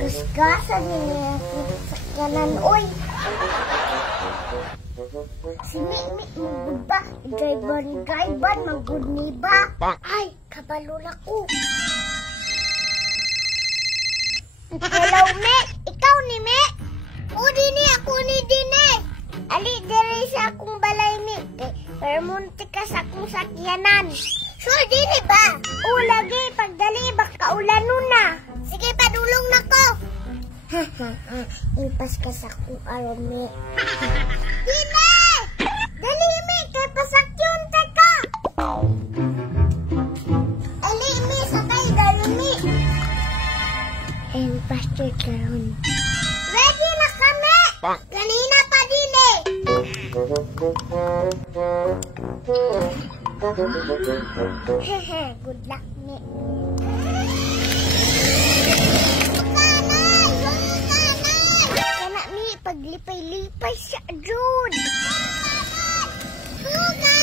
Gasgasan niya sa kanan, oy. Si Mimi, magod ba? Driver ni driver, magod ni ba? Ay, kabalo na ko. Hello, Me. Ikaw ni Me? O, dini, ako ni Dini. Ali, diri sa akong balay, Me. Pero munti ka sa akong sakyanan. Sure, dini ba? O, lagi, pagdali, baka ulanon na. Sige, padulong na ko. Ipas ka sa akong araw, Me. Dini! Dali, Me, kay pasakyon ka ka. Ali, Me, sakay, dali, Me. Pastor karon. Ready na kami! Kanina pa din eh! Hehe, good luck, Me. Kanay! Kana, Me, paglipay-lipay siya, Jude! Suga!